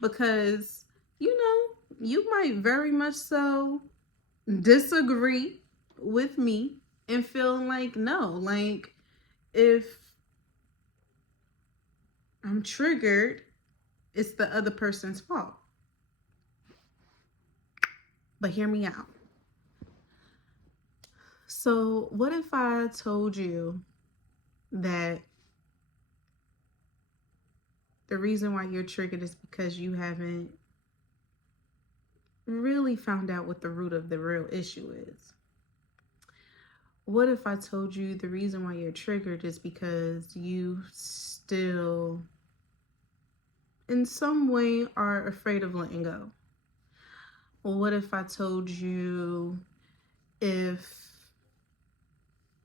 because, you might very much so disagree with me and feel like, no, like, if I'm triggered, it's the other person's fault. But hear me out. So, what if I told you that the reason why you're triggered is because you haven't really found out what the root of the real issue is? What if I told you the reason why you're triggered is because you still, in some way, are afraid of letting go? Well, what if I told you if,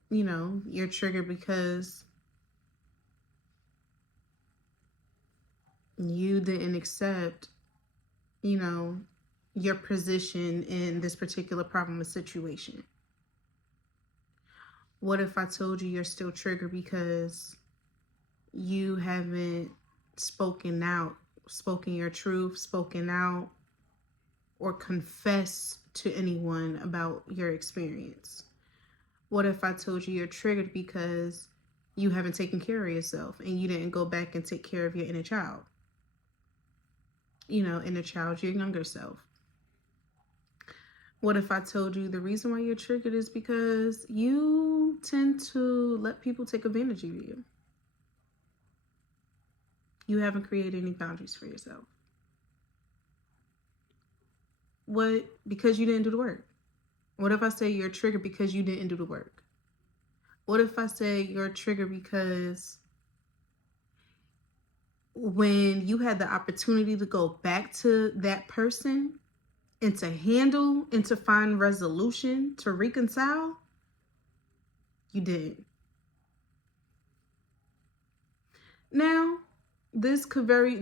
you're triggered because you didn't accept, you know, your position in this particular problem or situation? What if I told you you're still triggered because you haven't spoken out, spoken your truth, spoken out, or confessed to anyone about your experience? What if I told you you're triggered because you haven't taken care of yourself and you didn't go back and take care of your inner child? Inner child, your younger self. What if I told you the reason why you're triggered is because you tend to let people take advantage of you? You haven't created any boundaries for yourself. What? Because you didn't do the work. What if I say you're triggered because you didn't do the work? What if I say you're triggered because when you had the opportunity to go back to that person and to handle and to find resolution, to reconcile, you didn't? Now, this could very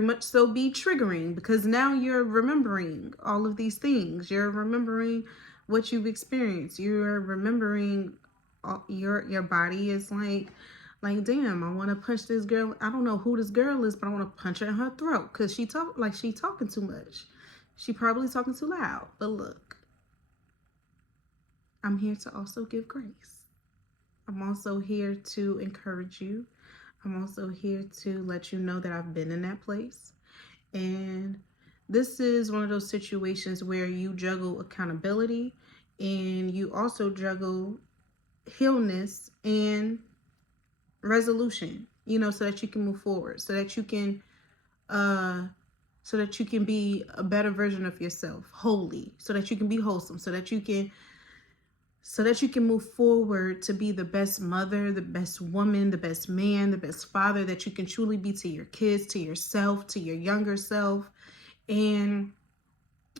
much so be triggering, because now you're remembering all of these things. You're remembering what you've experienced. You're remembering your body is like, damn, I want to punch this girl. I don't know who this girl is, but I want to punch her in her throat because she talking too much. She probably talking too loud. But look, I'm here to also give grace. I'm also here to encourage you. I'm also here to let you know that I've been in that place. And this is one of those situations where you juggle accountability and you also juggle healness and resolution, so that you can move forward, so that you can be a better version of yourself, wholly, so that you can be wholesome, so that you can move forward to be the best mother, the best woman, the best man, the best father that you can truly be to your kids, to yourself, to your younger self, and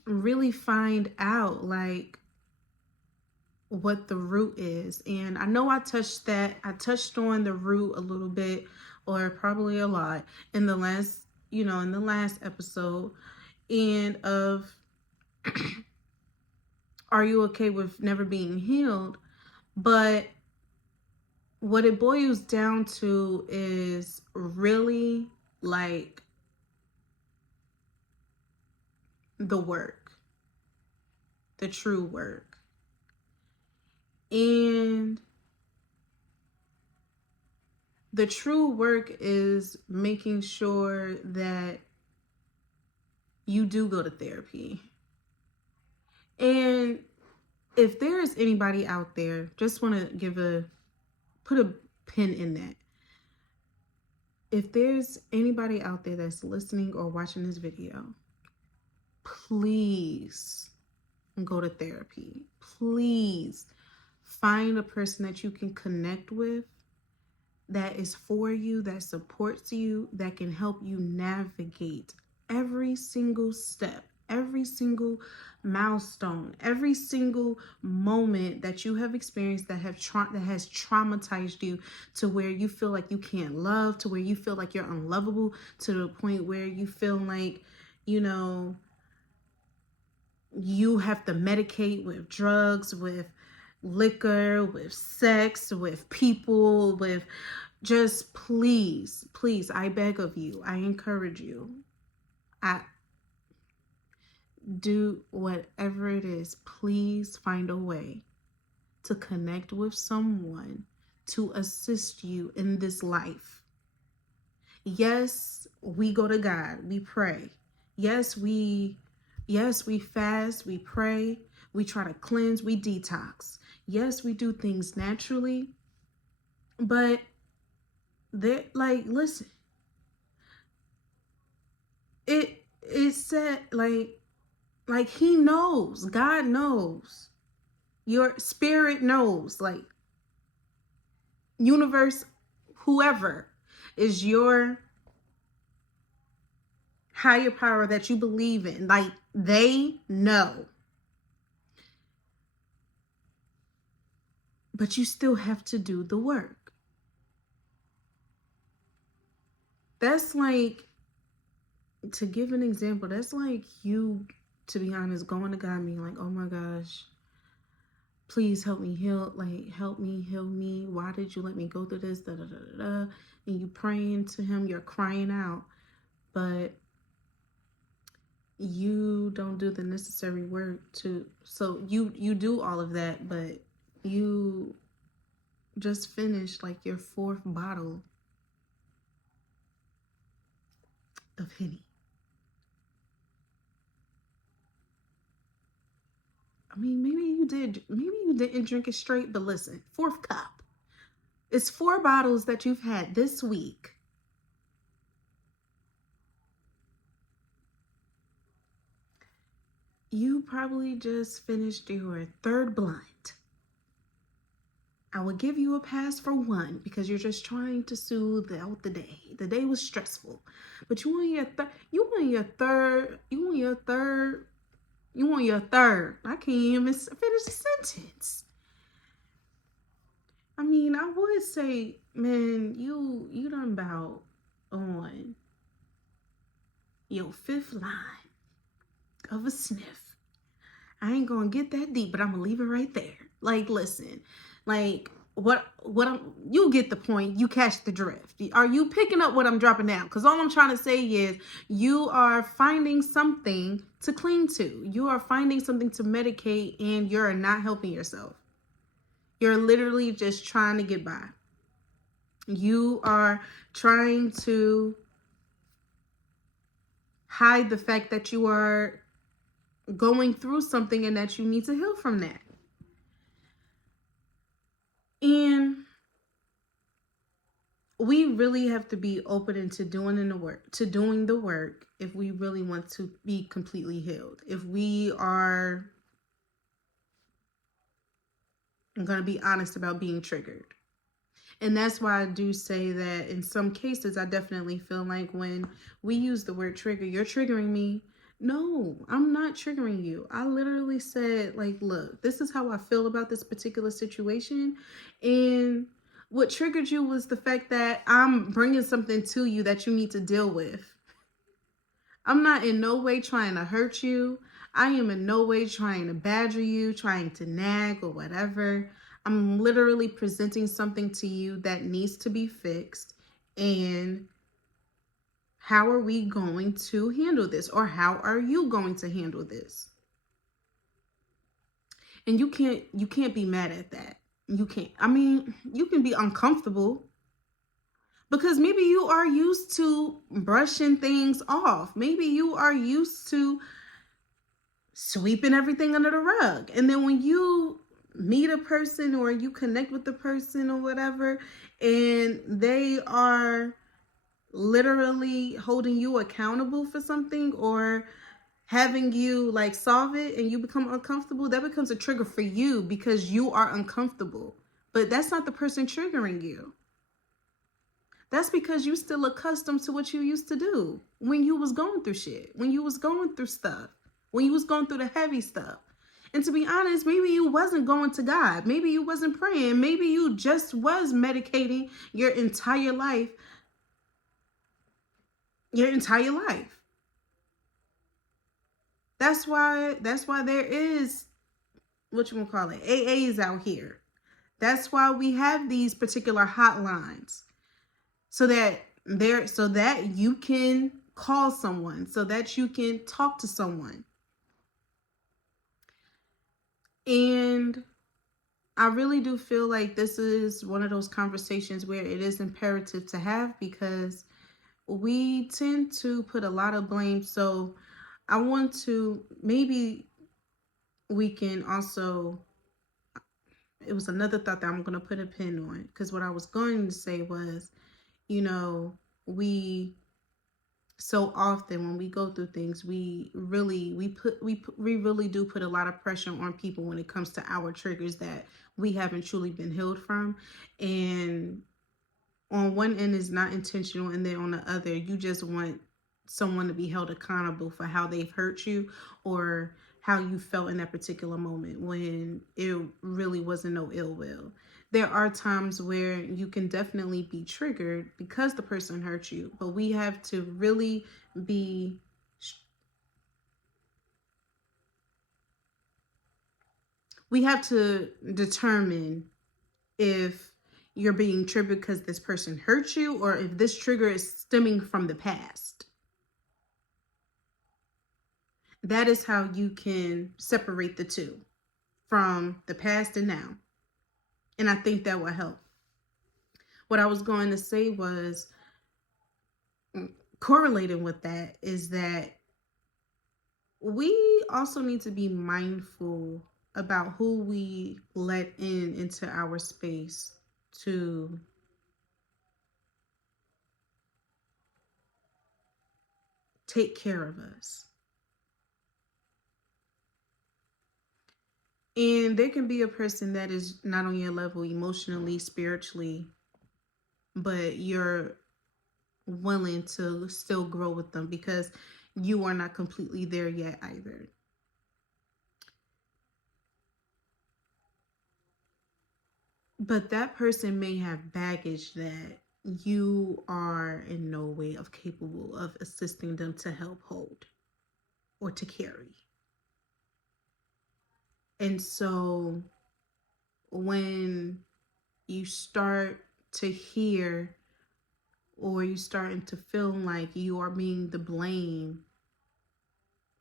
really find out like what the root is. And I know I touched on the root a little bit, or probably a lot, in the last episode, and of are you okay with never being healed? But what it boils down to is really like the work, the true work. And the true work is making sure that you do go to therapy. And if there is anybody out there, just want to put a pin in that. If there's anybody out there that's listening or watching this video, please go to therapy. Please find a person that you can connect with, that is for you, that supports you, that can help you navigate every single step, every single milestone, every single moment that you have experienced that has traumatized you, to where you feel like you can't love, to where you feel like you're unlovable, to the point where you feel like, you have to medicate with drugs, with liquor, with sex, with people, with Just please, please, I beg of you, I encourage you, I do whatever it is, please find a way to connect with someone to assist you in this life. Yes, we go to God, we pray. Yes, we fast, we pray, we try to cleanse, we detox. Yes, we do things naturally, but they're like, listen, it said like he knows, God knows, your spirit knows, like universe, whoever is your higher power that you believe in, like they know. But you still have to do the work. That's like, to give an example, that's like you, to be honest, going to God being like, oh my gosh, please help me heal, like help me, heal me. Why did you let me go through this? Da, da, da, da, da. And you praying to him, you're crying out, but you don't do the necessary work to, so you do all of that, but you just finished like your 4th bottle of Henny. I mean, maybe you didn't drink it straight, but listen, 4th cup. It's 4 bottles that you've had this week. You probably just finished your 3rd blunt. I will give you a pass for 1 because you're just trying to soothe out the day. The day was stressful, but you want your third. I can't even finish the sentence. I mean, I would say, man, you done about on your 5th line of a sniff. I ain't gonna get that deep, but I'm gonna leave it right there. Like, listen, like you get the point. You catch the drift. Are you picking up what I'm dropping down? Because all I'm trying to say is you are finding something to cling to. You are finding something to medicate, and you're not helping yourself. You're literally just trying to get by. You are trying to hide the fact that you are going through something and that you need to heal from that. And we really have to be open into doing the work if we really want to be completely healed. If we are going to be honest about being triggered. And that's why I do say that in some cases, I definitely feel like when we use the word trigger, you're triggering me. No, I'm not triggering you. I literally said, like, look, this is how I feel about this particular situation. And what triggered you was the fact that I'm bringing something to you that you need to deal with. I'm not in no way trying to hurt you. I am in no way trying to badger you, trying to nag or whatever. I'm literally presenting something to you that needs to be fixed. And how are we going to handle this? Or how are you going to handle this? And you can't be mad at that. You can't. I mean, you can be uncomfortable because maybe you are used to brushing things off. Maybe you are used to sweeping everything under the rug. And then when you meet a person or you connect with the person or whatever, and they are literally holding you accountable for something or having you like solve it and you become uncomfortable, that becomes a trigger for you because you are uncomfortable. But that's not the person triggering you. That's because you still accustomed to what you used to do when you was going through shit, when you was going through stuff, when you was going through the heavy stuff. And to be honest, maybe you wasn't going to God. Maybe you wasn't praying. Maybe you just was medicating your entire life. That's why there is, what you gonna call it, AAs out here. That's why we have these particular hotlines. so that you can call someone, so that you can talk to someone. And I really do feel like this is one of those conversations where it is imperative to have, because we tend to put a lot of blame. So I want to, maybe we can also, it was another thought that I'm going to put a pin on, because what I was going to say was, we so often when we go through things, we really do put a lot of pressure on people when it comes to our triggers that we haven't truly been healed from. And on one end is not intentional, and then on the other you just want someone to be held accountable for how they've hurt you, or how you felt in that particular moment, when it really wasn't no ill will. There are times where you can definitely be triggered because the person hurt you, but we have to really be we have to determine if you're being triggered because this person hurt you, or if this trigger is stemming from the past. That is how you can separate the two, from the past and now. And I think that will help. What I was going to say was, correlating with that is that we also need to be mindful about who we let into our space to take care of us. And there can be a person that is not on your level emotionally, spiritually, but you're willing to still grow with them because you are not completely there yet either. But that person may have baggage that you are in no way of capable of assisting them to help hold or to carry. And so when you start to hear, or you starting to feel like you are being the blame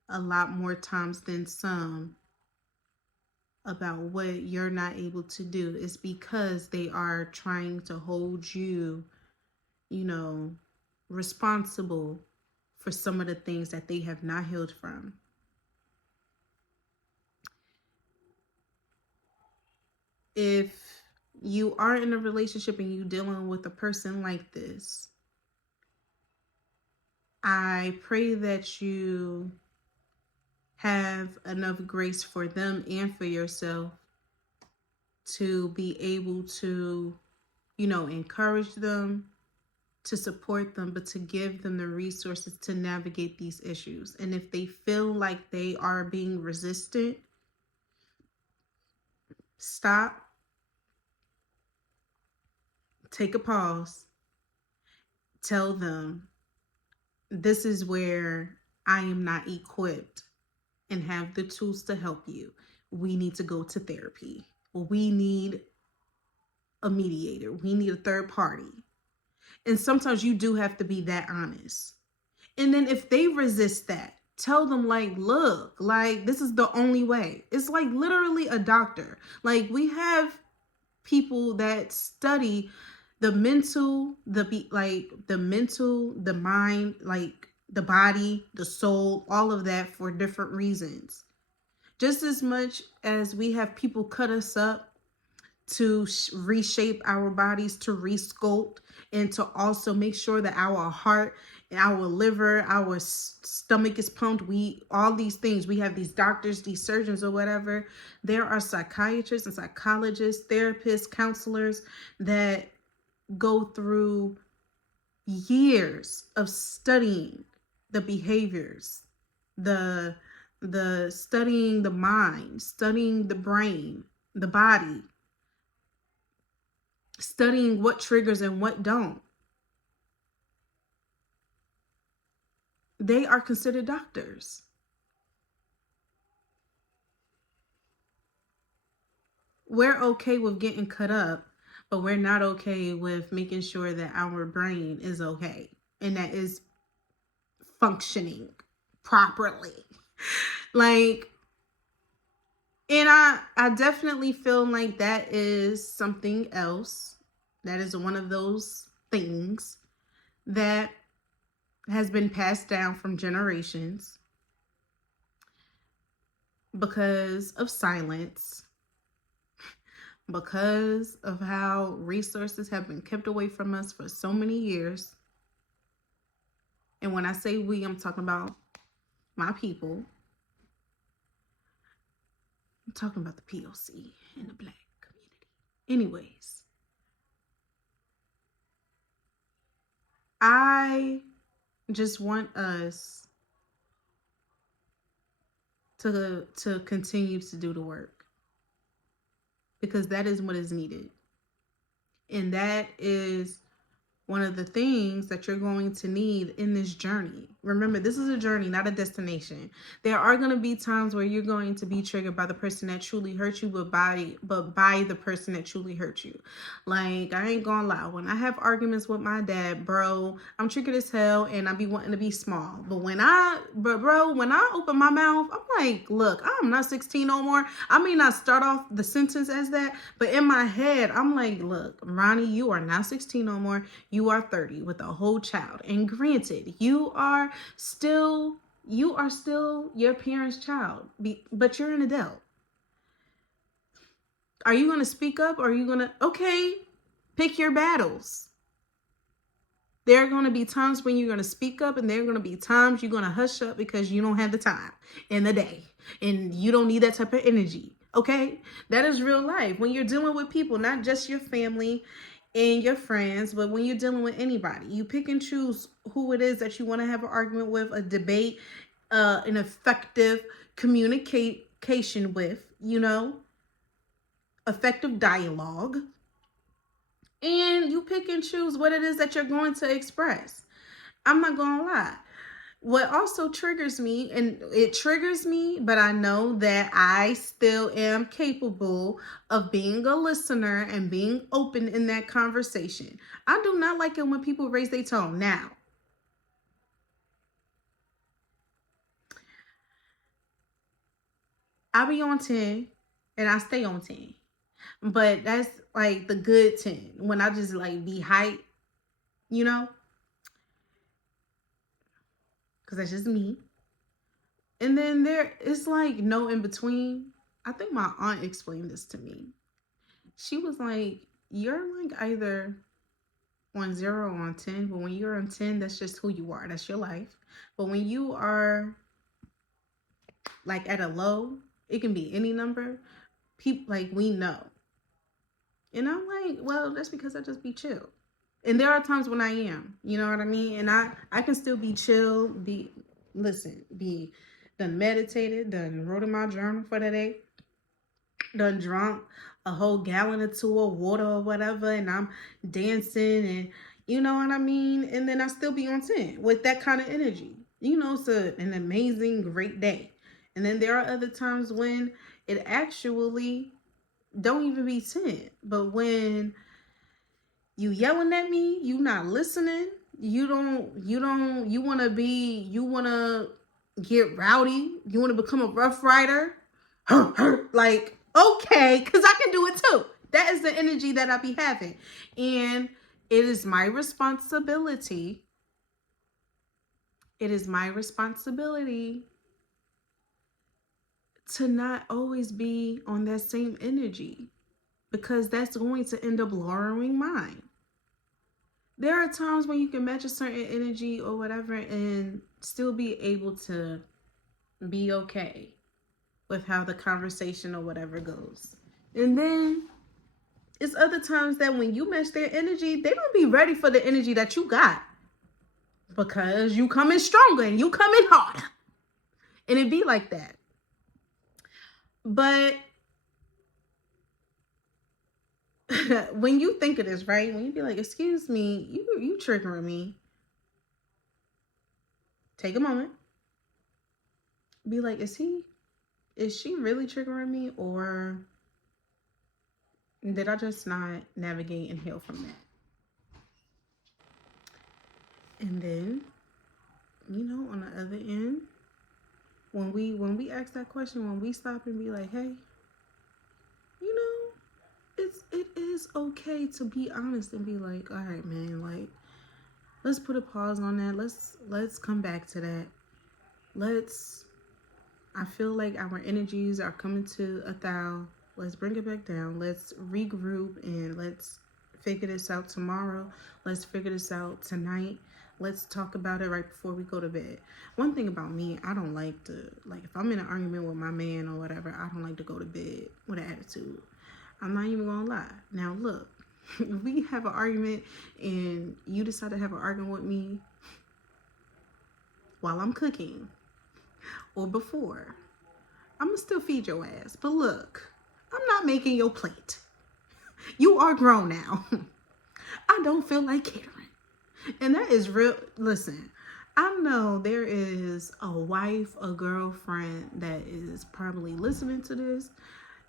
a lot more times than some about what you're not able to do, is because they are trying to hold you, responsible for some of the things that they have not healed from. If you are in a relationship and you dealing with a person like this, I pray that you have enough grace for them and for yourself to be able to, encourage them, to support them, but to give them the resources to navigate these issues. And if they feel like they are being resistant, stop, take a pause, tell them, this is where I am not equipped and have the tools to help you. We need to go to therapy. We need a mediator. We need a third party. And sometimes you do have to be that honest. And then if they resist that, tell them, like, look, like, this is the only way. It's like literally a doctor. Like, we have people that study the mental, the mind, like the body, the soul, all of that for different reasons. Just as much as we have people cut us up to reshape our bodies, to resculpt, and to also make sure that our heart, our liver, our stomach is pumped. All these things, we have these doctors, these surgeons or whatever. There are psychiatrists and psychologists, therapists, counselors that go through years of studying the behaviors, the studying the mind, studying the brain, the body, studying what triggers and what don't. They are considered doctors. We're okay with getting cut up, but we're not okay with making sure that our brain is okay and that is functioning properly. Like, and I definitely feel like that is something else. That is one of those things that has been passed down from generations because of silence, because of how resources have been kept away from us for so many years. And when I say we, I'm talking about my people. I'm talking about the POC and the Black community. Anyways, I just want us to continue to do the work, because that is what is needed. And that is one of the things that you're going to need in this journey. Remember, this is a journey, not a destination. There are going to be times where you're going to be triggered by the person that truly hurt you, but by the person that truly hurt you. Like, I ain't gonna lie, when I have arguments with my dad, bro, I'm triggered as hell, and I be wanting to be small. But when I open my mouth, I'm like, look, I'm not 16 no more. I may not start off the sentence as that, but in my head, I'm like, look, Ronnie, you are not 16 no more. You are 30 with a whole child. And granted, you are still your parents' child, but you're an adult. Are you going to speak up, or are you going to, okay, pick your battles? There are going to be times when you're going to speak up, and there are going to be times you're going to hush up because you don't have the time in the day, and you don't need that type of energy. Okay? That is real life. When you're dealing with people, not just your family and your friends, but when you're dealing with anybody, you pick and choose who it is that you want to have an argument with, a debate, an effective communication with, effective dialogue. And you pick and choose what it is that you're going to express. I'm not going to lie. What also triggers me, and it triggers me, but I know that I still am capable of being a listener and being open in that conversation. I do not like it when people raise their tone. Now, I be on 10 and I stay on 10. But that's like the good 10. When I just like be hype, because that's just me. And then there is like no in between. I think my aunt explained this to me. She was like, you're like either on 0 or on 10, but when you're on 10, that's just who you are. That's your life. But when you are like at a low, it can be any number. People like, we know. And I'm like, well, that's because I just be chill. And there are times when I am, you know what I mean? And I can still be chill, be done meditated, done wrote in my journal for the day, done drunk a whole gallon or two of water or whatever, and I'm dancing, and you know what I mean? And then I still be on 10 with that kind of energy. It's an amazing, great day. And then there are other times when it actually don't even be 10. But when you yelling at me, you not listening, you want to get rowdy, you want to become a rough rider, like, okay, because I can do it too. That is the energy that I be having. And it is my responsibility to not always be on that same energy, because that's going to end up lowering mine. There are times when you can match a certain energy or whatever and still be able to be okay with how the conversation or whatever goes. And then it's other times that when you match their energy, they don't be ready for the energy that you got, because you come in stronger and you come in harder. And it be like that. But when you think of this, right? When you be like, excuse me, you triggering me. Take a moment. Be like, is she really triggering me, or Did I just not navigate and heal from that? And then, you know, on the other end, when we ask that question, when we stop and be like, hey, you know, it is okay to be honest and be like, all right, man, like, let's put a pause on that. Let's come back to that. I feel like our energies are coming to a thou. Let's bring it back down. Let's regroup and let's figure this out tomorrow. Let's figure this out tonight. Let's talk about it right before we go to bed. One thing about me, I don't like to, like, if I'm in an argument with my man or whatever, I don't like to go to bed with an attitude. I'm not even gonna lie. Now, look, if we have an argument and you decide to have an argument with me while I'm cooking or before, I'm gonna still feed your ass. But look, I'm not making your plate. You are grown now. I don't feel like catering. And that is real. Listen, I know there is a wife, a girlfriend that is probably listening to this,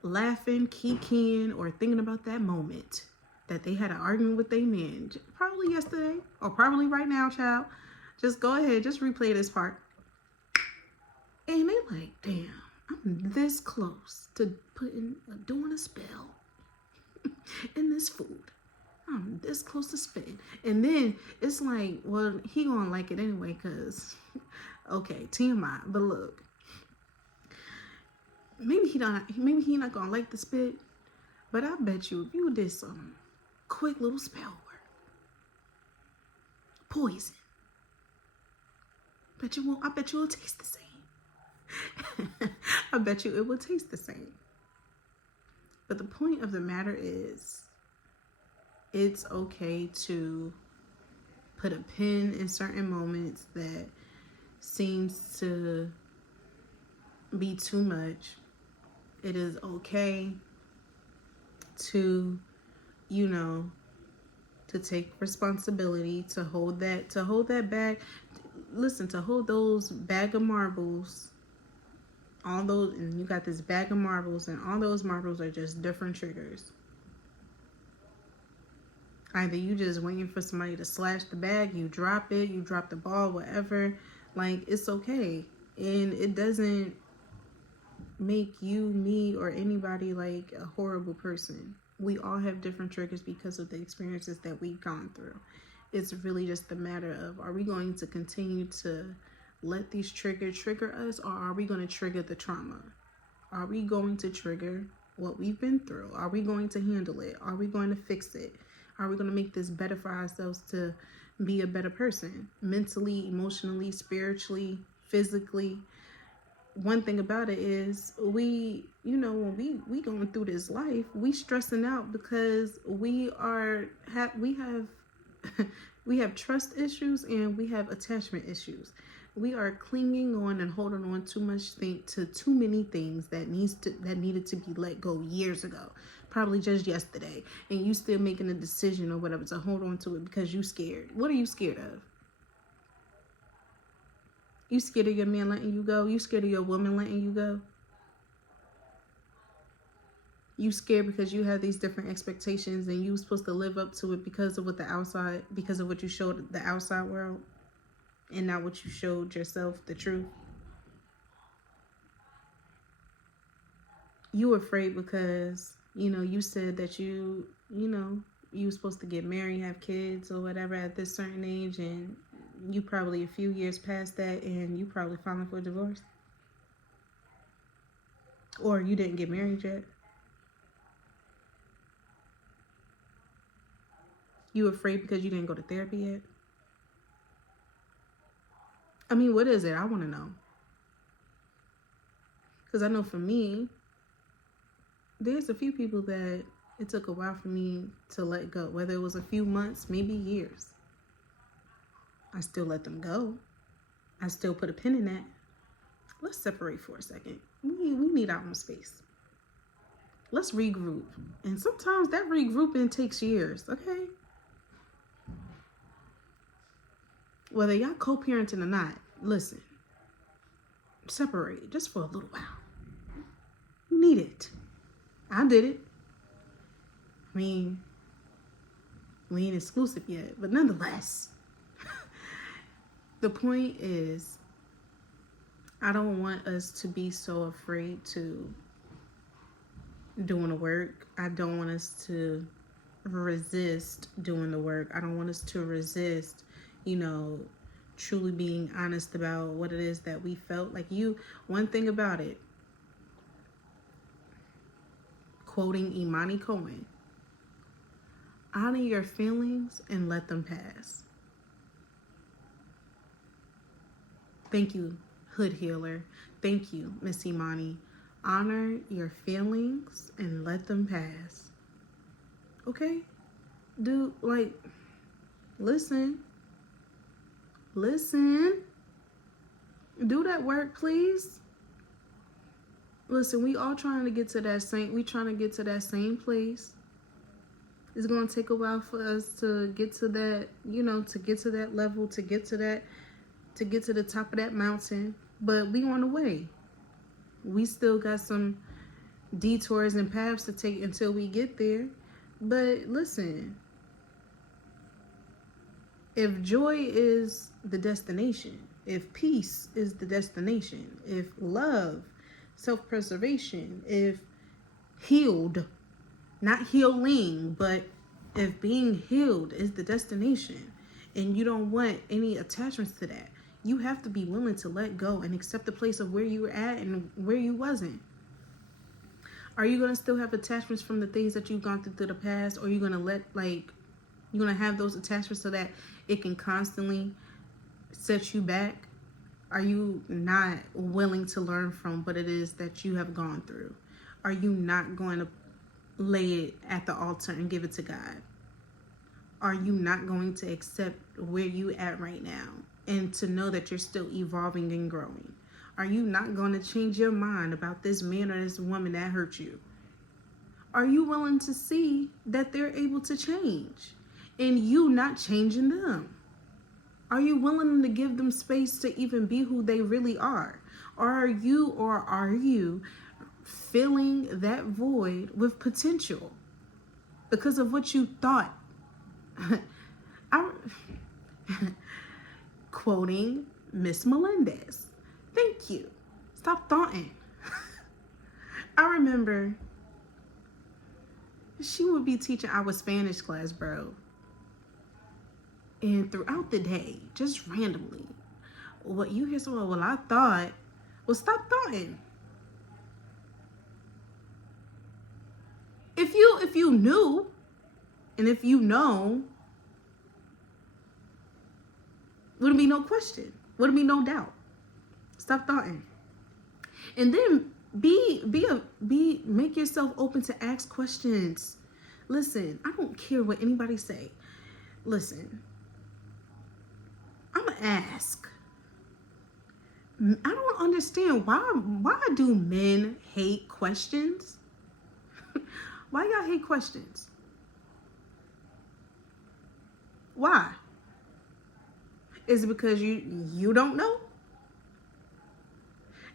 laughing, kikiing, or thinking about that moment that they had an argument with their man, probably yesterday or probably right now, child. Just go ahead, just replay this part. And they like, damn, I'm this close to doing a spell in this food. I'm this close to spitting. And then it's like, well, he gonna like it anyway, cause okay, TMI. But look, maybe he not gonna like the spit. But I bet you if you did some quick little spell work, poison, I bet you it'll taste the same. I bet you it will taste the same. But the point of the matter is, it's okay to put a pin in certain moments that seems to be too much. It is okay to, you know, to take responsibility, to hold that bag. Listen, to hold those bag of marbles, all those, and you got this bag of marbles, and all those marbles are just different triggers. Either you just waiting for somebody to slash the bag, you drop it, you drop the ball, whatever. Like, it's okay. And it doesn't make you, me, or anybody like a horrible person. We all have different triggers because of the experiences that we've gone through. It's really just a matter of, are we going to continue to let these trigger us, or are we going to trigger the trauma? Are we going to trigger what we've been through? Are we going to handle it? Are we going to fix it? Are we going to make this better for ourselves to be a better person? Mentally, emotionally, spiritually, physically. One thing about it is when we going through this life, we stressing out because we have we have trust issues and we have attachment issues. We are clinging on and holding on too much to too many things that needed to be let go years ago, probably just yesterday, and you still making a decision or whatever to hold on to it because you scared. What are you scared of? You scared of your man letting you go? You scared of your woman letting you go? You scared because you have these different expectations and you were supposed to live up to it because of what you showed the outside world and not what you showed yourself, the truth. You were afraid because, you said that you were supposed to get married, have kids or whatever at this certain age, and you probably a few years past that and you probably filing for a divorce. Or you didn't get married yet. You afraid because you didn't go to therapy yet? I mean, what is it? I want to know. Because I know for me, there's a few people that it took a while for me to let go. Whether it was a few months, maybe years. I still let them go. I still put a pin in that. Let's separate for a second. We need our own space. Let's regroup. And sometimes that regrouping takes years, okay? Whether y'all co-parenting or not, listen. Separate just for a little while. You need it. I did it. mean, we ain't exclusive yet, but nonetheless, the point is, I don't want us to be so afraid to doing the work. I don't want us to resist doing the work. I don't want us to resist, truly being honest about what it is that we felt. Like one thing about it, quoting Imani Cohen, honor your feelings and let them pass. Thank you, Hood Healer. Thank you, Miss Imani. Honor your feelings and let them pass. Okay? Listen. Do that work, please. Listen, we all trying to get to that same place. It's going to take a while for us to get to that, to get to that level, to get to the top of that mountain. But we on the way. We still got some detours and paths to take until we get there. But listen, if joy is the destination, if peace is the destination, if love, self-preservation, if healed, not healing, but if being healed is the destination and you don't want any attachments to that, you have to be willing to let go and accept the place of where you were at and where you wasn't. Are you going to still have attachments from the things that you've gone through the past? Or are you going to you're going to have those attachments so that it can constantly set you back? Are you not willing to learn from what it is that you have gone through? Are you not going to lay it at the altar and give it to God? Are you not going to accept where you at right now and to know that you're still evolving and growing? Are you not going to change your mind about this man or this woman that hurt you? Are you willing to see that they're able to change and you not changing them? Are you willing to give them space to even be who they really are? Or are you filling that void with potential because of what you thought? Quoting Miss Melendez. Thank you. Stop thoughting. I remember she would be teaching our Spanish class, bro. And throughout the day, just randomly, what you hear someone, well, I thought, well, stop thoughting. If you knew, and if you know, wouldn't be no question. Wouldn't be no doubt. Stop thoughting. And then make yourself open to ask questions. Listen, I don't care what anybody say. Listen, I'm gonna ask. I don't understand why do men hate questions? Why y'all hate questions? Why? Is it because you don't know?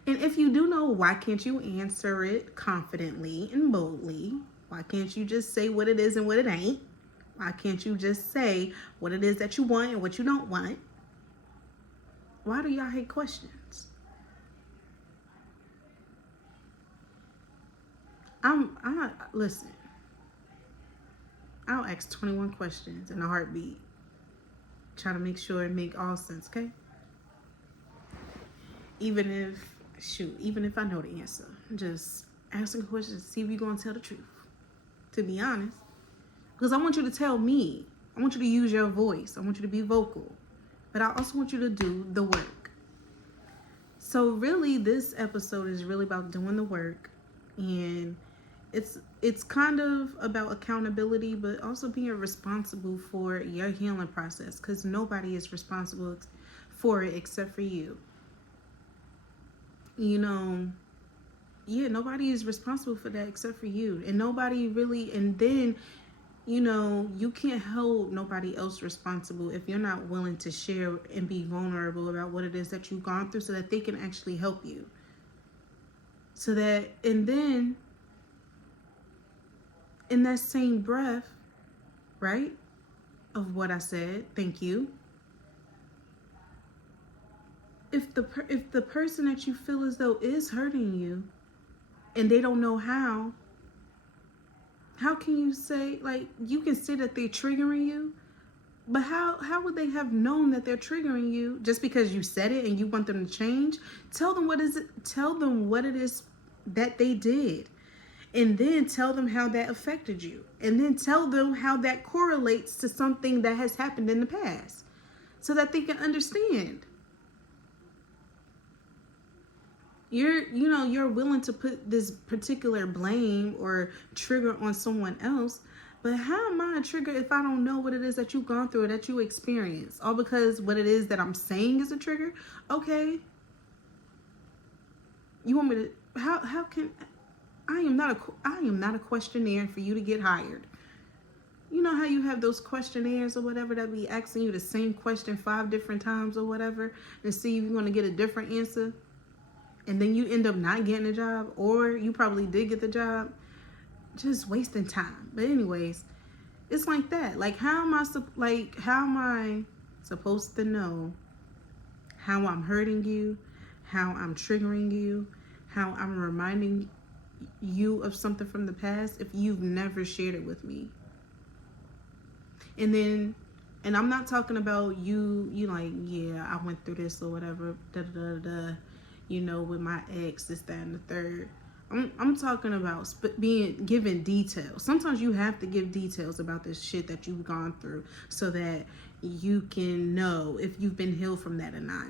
And if you do know, why can't you answer it confidently and boldly? Why can't you just say what it is and what it ain't? Why can't you just say what it is that you want and what you don't want? Why do y'all hate questions? Listen, I'll ask 21 questions in a heartbeat. Try to make sure it make all sense, okay? Even if I know the answer. Just asking questions to see if you're going to tell the truth. To be honest. Because I want you to tell me. I want you to use your voice. I want you to be vocal. But I also want you to do the work. So really, this episode is really about doing the work. And it's kind of about accountability, but also being responsible for your healing process. Because nobody is responsible for it except for you. Nobody is responsible for that except for you. And nobody really, and then, you can't hold nobody else responsible if you're not willing to share and be vulnerable about what it is that you've gone through so that they can actually help you. in that same breath, right, of what I said, thank you. If the person that you feel as though is hurting you and they don't know how can you say, like, you can say that they're triggering you, but how would they have known that they're triggering you just because you said it and you want them to change? Tell them what it is that they did, and then tell them how that affected you, and then tell them how that correlates to something that has happened in the past so that they can understand. You're willing to put this particular blame or trigger on someone else, but how am I a trigger if I don't know what it is that you've gone through or that you experience? All because what it is that I'm saying is a trigger? Okay. You want me to, how can, I am not a questionnaire for you to get hired. You know how you have those questionnaires or whatever that be asking you the same question 5 different times or whatever and see if you're going to get a different answer? And then you end up not getting a job, or you probably did get the job, just wasting time. But anyways, it's like that. Like, how am I supposed to know how I'm hurting you, how I'm triggering you, how I'm reminding you of something from the past if you've never shared it with me? And I'm not talking about you like, yeah, I went through this or whatever, with my ex, this, that, and the third. I'm talking about being given details. Sometimes you have to give details about this shit that you've gone through so that you can know if you've been healed from that or not.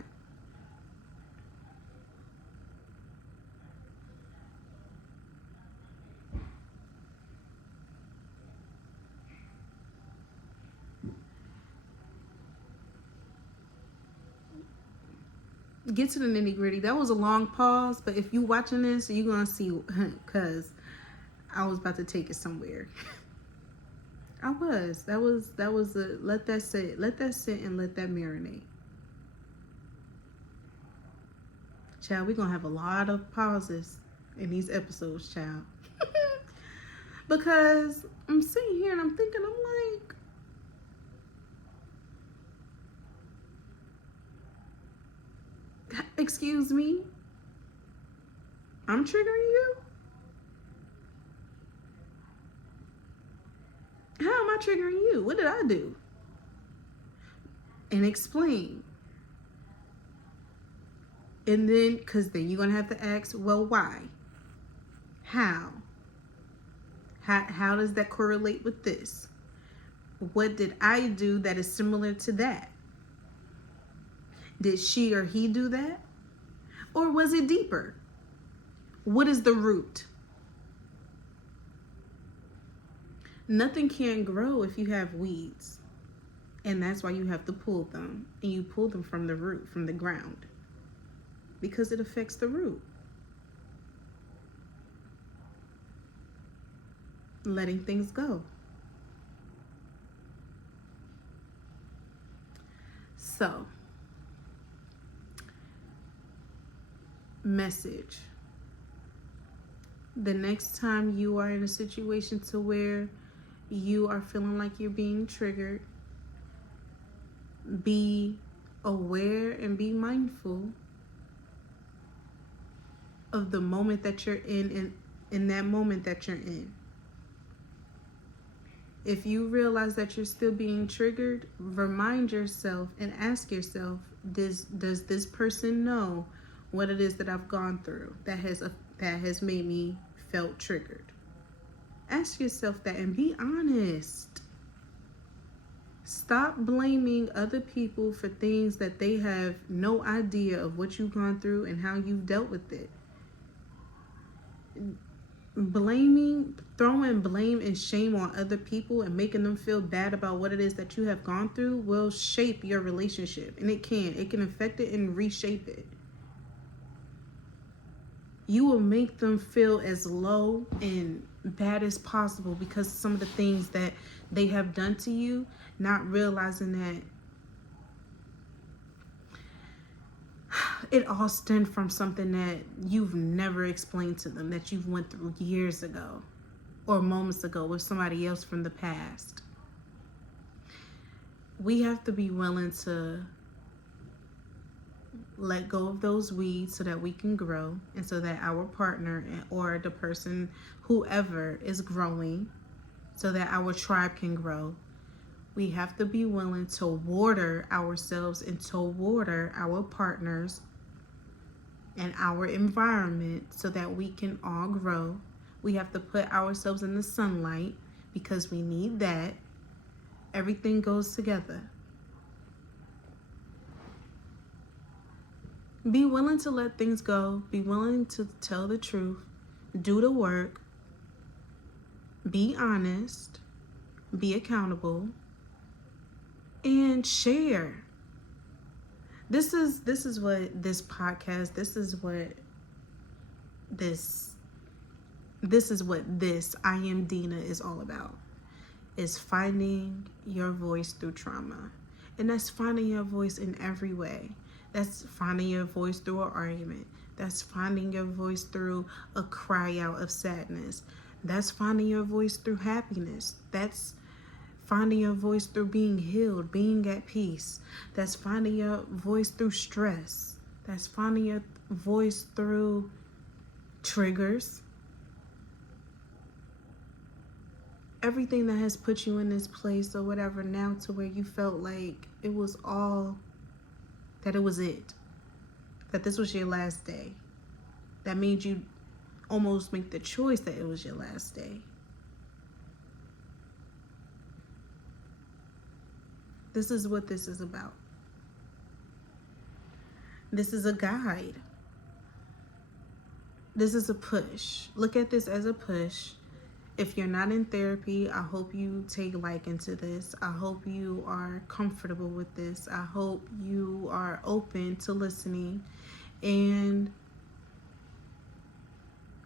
Get to the nitty gritty. That was a long pause, but if you watching this, you're gonna see, because I was about to take it somewhere. I was. That was a let that sit and let that marinate. Child, we're gonna have a lot of pauses in these episodes, child. Because I'm sitting here and I'm thinking, I'm like, excuse me, I'm triggering you? How am I triggering you? What did I do? And explain. And then, because then you're going to have to ask, well, why? How does that correlate with this? What did I do that is similar to that? Did she or he do that? Or was it deeper? What is the root? Nothing can grow if you have weeds. And that's why you have to pull them. And you pull them from the root, from the ground. Because it affects the root. Letting things go. So, message. The next time you are in a situation to where you are feeling like you're being triggered, be aware and be mindful of the moment that you're in that moment that you're in. If you realize that you're still being triggered, remind yourself and ask yourself, does this person know what it is that I've gone through that has made me felt triggered? Ask yourself that and be honest. Stop blaming other people for things that they have no idea of what you've gone through and how you've dealt with it. Throwing blame and shame on other people and making them feel bad about what it is that you have gone through will shape your relationship. And it can affect it and reshape it. You will make them feel as low and bad as possible because of some of the things that they have done to you, not realizing that it all stemmed from something that you've never explained to them, that you've went through years ago. or moments ago with somebody else from the past. We have to be willing to let go of those weeds so that we can grow, and so that our partner or the person, whoever, is growing, so that our tribe can grow. We have to be willing to water ourselves and to water our partners and our environment so that we can all grow. We have to put ourselves in the sunlight because we need that. Everything goes together. Be willing to let things go. Be willing to tell the truth. Do the work. Be honest. Be accountable. And share. This is what this podcast, this is what I Am Dina is all about. Is finding your voice through trauma. And that's finding your voice in every way. That's finding your voice through an argument. That's finding your voice through a cry out of sadness. That's finding your voice through happiness. That's finding your voice through being healed, being at peace. That's finding your voice through stress. That's finding your voice through triggers. Everything that has put you in this place or whatever now to where you felt like it was all, that it was it. That this was your last day. That made you almost make the choice that it was your last day. This is what this is about. This is a guide. This is a push. Look at this as a push. If you're not in therapy, I hope you take liking to this. I hope you are comfortable with this. I hope you are open to listening. And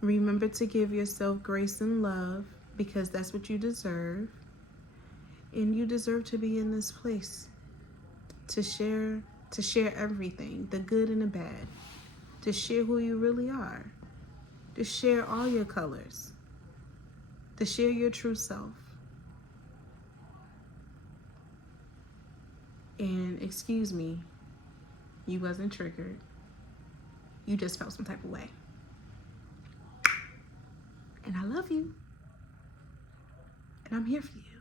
remember to give yourself grace and love, because that's what you deserve. And you deserve to be in this place to share everything, the good and the bad, to share who you really are, to share all your colors, to share your true self. And excuse me, you wasn't triggered. You just felt some type of way. And I love you. And I'm here for you.